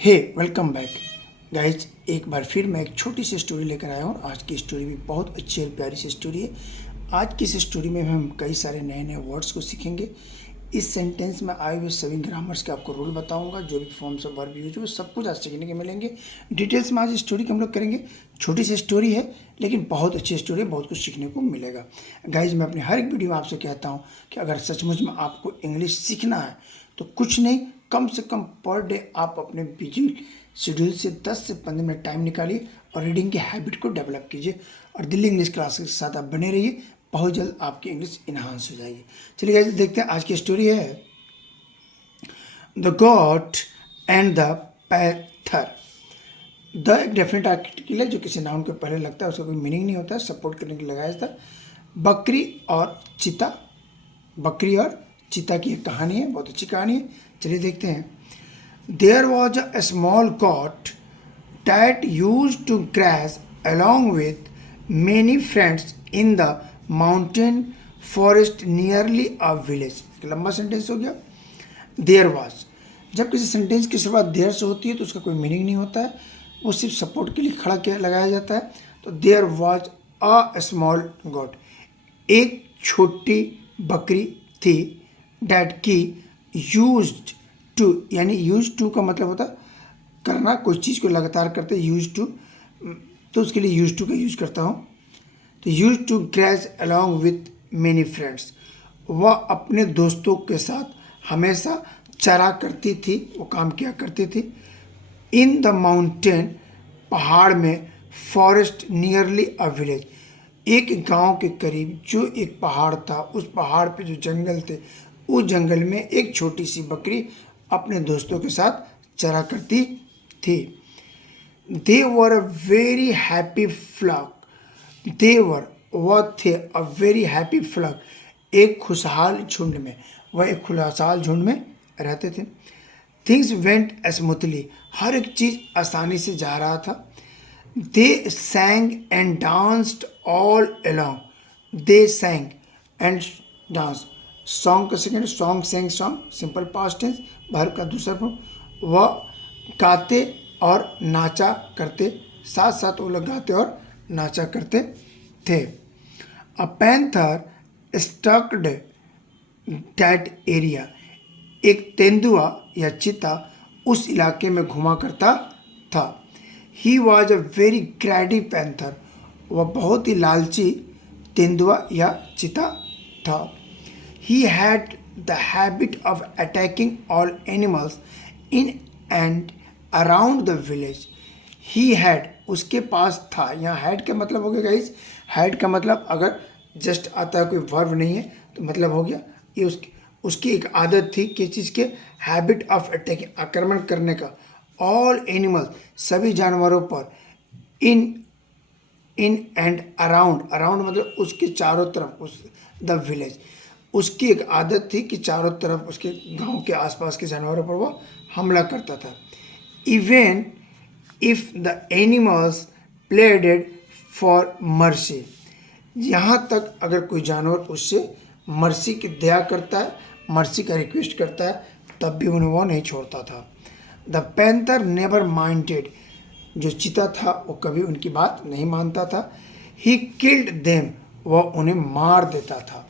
हे welcome back guys. एक बार फिर मैं एक छोटी सी स्टोरी लेकर आया हूँ। आज की स्टोरी भी बहुत अच्छी और प्यारी सी स्टोरी है। आज की इस स्टोरी में हम कई सारे नए नए वर्ड्स को सीखेंगे। इस सेंटेंस में आए हुए सभी ग्रामर्स के आपको रूल बताऊंगा। जो भी फॉर्म्स ऑफ वर्ब यूज हो सब कुछ आज सीखने के मिलेंगे। डिटेल्स में आज स्टोरी को हम लोग करेंगे। छोटी सी स्टोरी है लेकिन बहुत अच्छी स्टोरी है, बहुत कुछ सीखने को मिलेगा। गाइज मैं अपने हर एक वीडियो में आपसे कहता हूँ कि अगर सचमुच में आपको इंग्लिश सीखना है तो कुछ नहीं, कम से कम पर डे आप अपने बिजी शेड्यूल से 10 से 15 मिनट टाइम निकालिए और रीडिंग की हैबिट को डेवलप कीजिए। और दिल्ली इंग्लिश क्लासेस के साथ आप बने रहिए। बहुत जल्द आपकी इंग्लिश इन्हांस हो जाएगी। चलिए गाइस देखते हैं आज की स्टोरी है द गॉट एंड द पैथर। द एक डेफिनेट आर्टिकल है जो किसी नाउन के पहले लगता है, उसका कोई मीनिंग नहीं होता है, सपोर्ट करने के लिए लगाया जाता है। बकरी और चीता, बकरी और चीता की एक कहानी है, बहुत अच्छी कहानी है। चलिए देखते हैं। There was a small goat that used to graze along with many friends in the mountain forest nearly a village। लंबा सेंटेंस हो गया। देयर was, जब किसी सेंटेंस की शुरुआत देयर से होती है तो उसका कोई मीनिंग नहीं होता है, वो सिर्फ सपोर्ट के लिए खड़ा किया लगाया जाता है। तो देयर वॉज अ स्मॉल गोट, एक छोटी बकरी थी। डैट की यूज्ड टू, यानी यूज टू का मतलब होता है करना, कोई चीज़ को लगातार करते, यूज टू, तो उसके लिए यूज टू का यूज करता हूँ। तो use to graze along with many friends, वह अपने दोस्तों के साथ हमेशा चरा करती थी, वो काम किया करती थी। इन द माउंटेन, पहाड़ में। फॉरेस्ट नियरली अ विलेज, एक गांव के करीब जो एक पहाड़ था, उस पहाड़ पे जो जंगल थे, उस जंगल में एक छोटी सी बकरी अपने दोस्तों के साथ चरा करती थी। दे वर अ वेरी हैप्पी फ्लॉक, देवर वह थे अ वेरी हैप्पी फ्लॉक, एक खुशहाल झुंड में, वह एक खुशहाल झुंड में रहते थे। थिंग्स वेंट स्मूथली, हर एक चीज़ आसानी से जा रहा था। They sang and danced all along, they sang and dance, song का second, song sang song, simple past tense, verb का दूसरा फॉर्म। वह गाते और नाचा करते, साथ साथ वो लोग गाते और नाचा करते थे। अ पैंथर स्टक्ड दैट एरिया, एक तेंदुआ या चीता उस इलाके में घुमा करता था। He was a very Grady panther, वह बहुत ही लालची तेंदुआ या चीता था। He had the habit of attacking all animals in and around the village. He had, उसके पास था, यहाँ हैड का मतलब हो गया गाइज, हैड का मतलब अगर जस्ट आता है, कोई वर्ब नहीं है तो मतलब हो गया ये उसकी एक आदत थी कि चीज़ के, हैबिट ऑफ अटैकिंग, आक्रमण करने का, ऑल एनिमल्स, सभी जानवरों पर, इन एंड अराउंड, अराउंड मतलब उसके चारों तरफ, उस द विलेज, उसकी एक आदत थी कि चारों तरफ उसके गांव के आसपास के जानवरों पर वो हमला करता था। Even if the animals प्लेडेड for mercy, यहाँ तक अगर कोई जानवर उससे मर्सी की दया करता है, मर्सी का रिक्वेस्ट करता है, तब भी उन्हें वो नहीं छोड़ता था। द पैंथर नेवर माइंडेड, जो चीता था वो कभी उनकी बात नहीं मानता था। ही किल्ड देम, वह उन्हें मार देता था,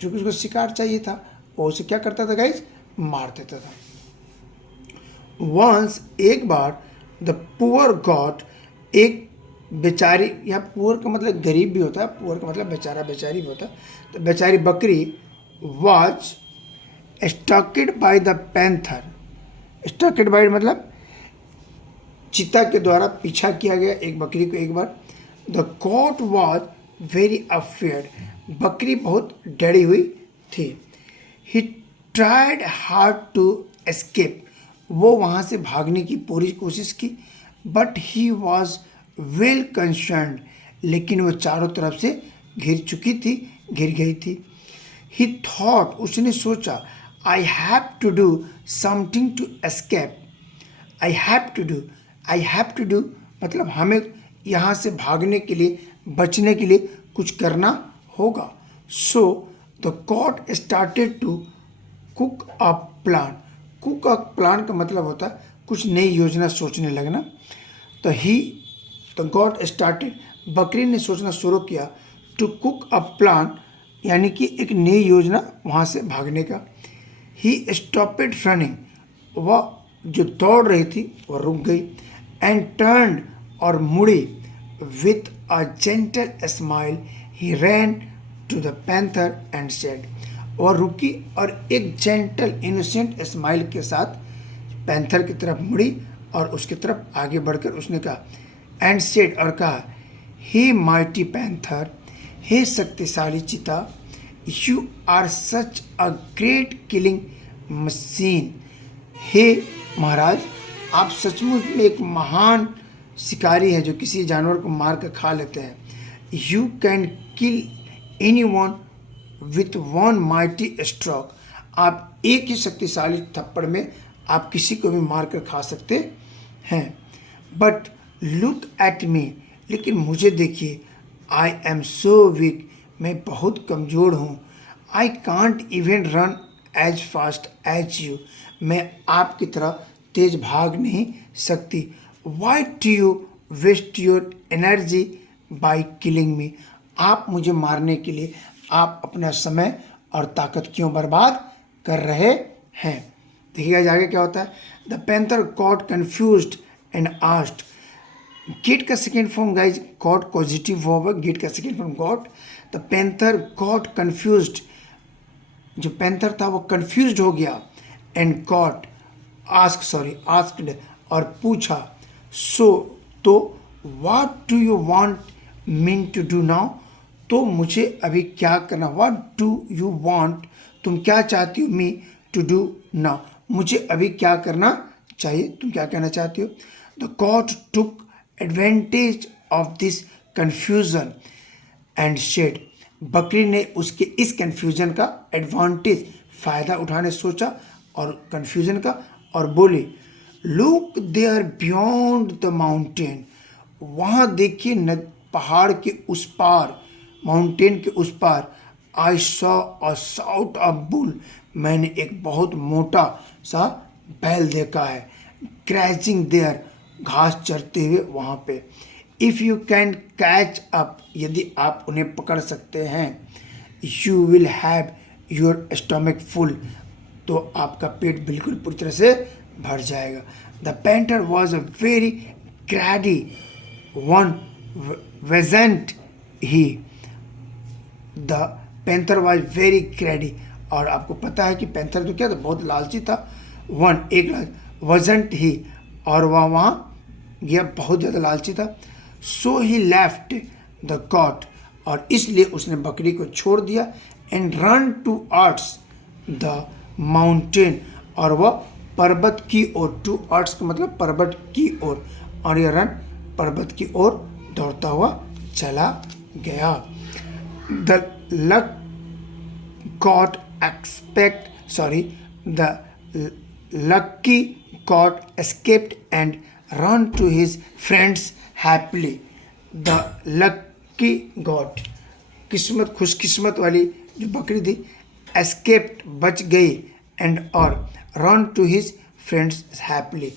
क्योंकि उसको शिकार चाहिए था, वो उसे क्या करता था गाइज, मार देता था। वंस, एक बार, द पुअर गॉट, एक बेचारी, या पुअर का मतलब गरीब भी होता है, पुअर का मतलब बेचारा बेचारी भी होता है, तो बेचारी बकरी, was stalked by the panther, stalked by मतलब चीता के द्वारा पीछा किया गया एक बकरी को एक बार। The goat was very afraid, बकरी बहुत डरी हुई थी। He tried hard to escape, वो वहाँ से भागने की पूरी कोशिश की। But he was well concerned, लेकिन वो चारों तरफ से घिर गई थी। ही थॉट, उसने सोचा, I have to do something to escape, I have to do मतलब हमें यहाँ से भागने के लिए, बचने के लिए कुछ करना होगा। So the goat started to cook a plan, cook a plan का मतलब होता है कुछ नई योजना सोचने लगना। तो गॉड स्टार्टेड, बकरी ने सोचना शुरू किया, टू कुक अ प्लान, यानी कि एक नई योजना वहाँ से भागने का। ही स्टॉपेड रनिंग, वह जो दौड़ रही थी वह रुक गई। एंड टर्न, और मुड़ी। With a gentle smile he ran to the panther and said, और रुकी और एक जेंटल इनोसेंट स्माइल के साथ पैंथर की तरफ मुड़ी और उसकी तरफ आगे बढ़कर उसने कहा एंड सेड, और कहा, हे माइटी पैंथर, हे शक्तिशाली चीता, you are such a great killing machine. हे महाराज, आप सचमुच में एक महान शिकारी हैं जो किसी जानवर को मार कर खा लेते हैं। You can kill any one with one mighty stroke, आप एक ही शक्तिशाली थप्पड़ में आप किसी को भी मार कर खा सकते हैं। बट लुक एट मी, लेकिन मुझे देखिए, आई एम सो वीक, मैं बहुत कमज़ोर हूँ। I can't even run as fast as you, मैं आपकी तरह तेज भाग नहीं सकती। Why do you waste your energy by killing me, आप मुझे मारने के लिए आप अपना समय और ताकत क्यों बर्बाद कर रहे हैं। देखिएगा आगे क्या होता है। The panther got confused and asked, get का second form guys got positive verb है, गेट का second form got. The panther got confused, जो पैंथर था वो कन्फ्यूज्ड हो गया। एंड गॉट आस्क्ड, और पूछा, सो तो what do you want mean to do now, तो मुझे अभी क्या करना। व्हाट डू यू वांट, तुम क्या चाहती हो, मी टू डू नाउ, मुझे अभी क्या करना चाहिए, तुम क्या कहना चाहती हो। The goat took advantage of this confusion and said, बकरी ने उसके इस कन्फ्यूजन का एडवांटेज, फ़ायदा उठाने सोचा और कन्फ्यूजन का, और बोली, look there beyond the mountain, वहाँ देखिए न पहाड़ के उस पार, माउंटेन के उस पार। I saw a sort of bull, मैंने एक बहुत मोटा सा बैल देखा है। क्रैचिंग देयर, घास चरते हुए वहाँ पे। If you can catch up, यदि आप उन्हें पकड़ सकते हैं। You will have your stomach full, तो आपका पेट बिल्कुल पूरी तरह से भर जाएगा। The panther was a very greedy one, wasn't he, the panther was very greedy, और आपको पता है कि पैंथर तो क्या था, बहुत लालची था। वन, एक लाल, वजेंट ही, और वह वहाँ गया, बहुत ज़्यादा लालची था। So he left the goat, और इसलिए उसने बकरी को छोड़ दिया। And ran towards the mountain, और वह पर्वत की ओर, टू आर्ट्स का मतलब पर्वत की ओर, और यह रन पर्वत की ओर दौड़ता हुआ चला गया। The luck got the lucky god escaped and ran to his friends happily. The lucky god, किस्मत, खुशकिस्मत वाली जो बकरी थी, escaped, बच गई, and और run to his friends happily,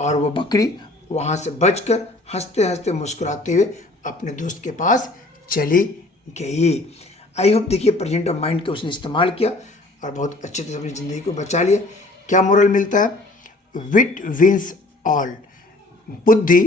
और वो बकरी वहाँ से बचकर हंसते हंसते मुस्कुराते हुए अपने दोस्त के पास चली गई। आई होप देखिए प्रेजेंट ऑफ माइंड का उसने इस्तेमाल किया और बहुत अच्छे से अपनी ज़िंदगी को बचा लिया। क्या मोरल मिलता है? विट विंस ऑल, बुद्धि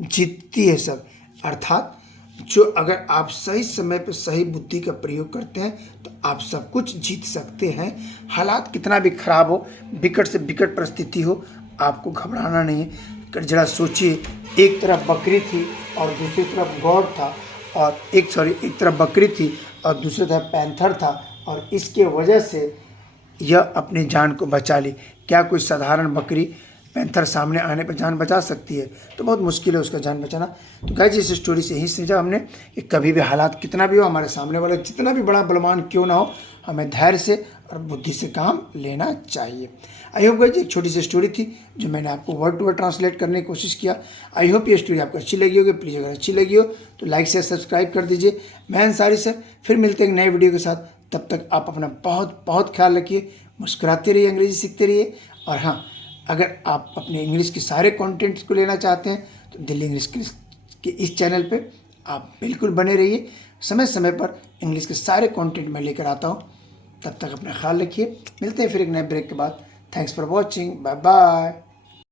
जीतती है सब। अर्थात जो अगर आप सही समय पर सही बुद्धि का प्रयोग करते हैं तो आप सब कुछ जीत सकते हैं। हालात कितना भी खराब हो, विकट से विकट परिस्थिति हो, आपको घबराना नहीं है। जरा सोचिए, एक तरफ बकरी थी और दूसरी तरफ गॉड था, और एक तरफ बकरी थी और दूसरी तरफ पैंथर था, और इसके वजह से यह अपनी जान को बचा ली। क्या कोई साधारण बकरी पैंथर सामने आने पर जान बचा सकती है? तो बहुत मुश्किल है उसका जान बचाना। तो गाइस इस स्टोरी से यही समझा हमने कि कभी भी हालात कितना भी हो, हमारे सामने वाला जितना भी बड़ा बलवान क्यों ना हो, हमें धैर्य से और बुद्धि से काम लेना चाहिए। आई होप गाइस एक छोटी सी स्टोरी थी जो मैंने आपको वर्ड टू वर्ड ट्रांसलेट करने की कोशिश किया। आई होप ये स्टोरी आपको अच्छी लगी होगी। प्लीज़ अगर अच्छी लगी हो तो लाइक शेयर सब्सक्राइब कर दीजिए। मैं अंसारी सर फिर मिलते हैं एक नए वीडियो के साथ। तब तक आप अपना बहुत बहुत ख्याल रखिए, मुस्कुराते रहिए, अंग्रेजी सीखते रहिए, और हाँ, अगर आप अपने इंग्लिश के सारे कंटेंट्स को लेना चाहते हैं तो दिल्ली इंग्लिश के इस चैनल पे आप बिल्कुल बने रहिए। समय समय पर इंग्लिश के सारे कंटेंट मैं लेकर आता हूँ। तब तक अपना ख्याल रखिए। मिलते हैं फिर एक नए ब्रेक के बाद। Thanks for watching. Bye bye.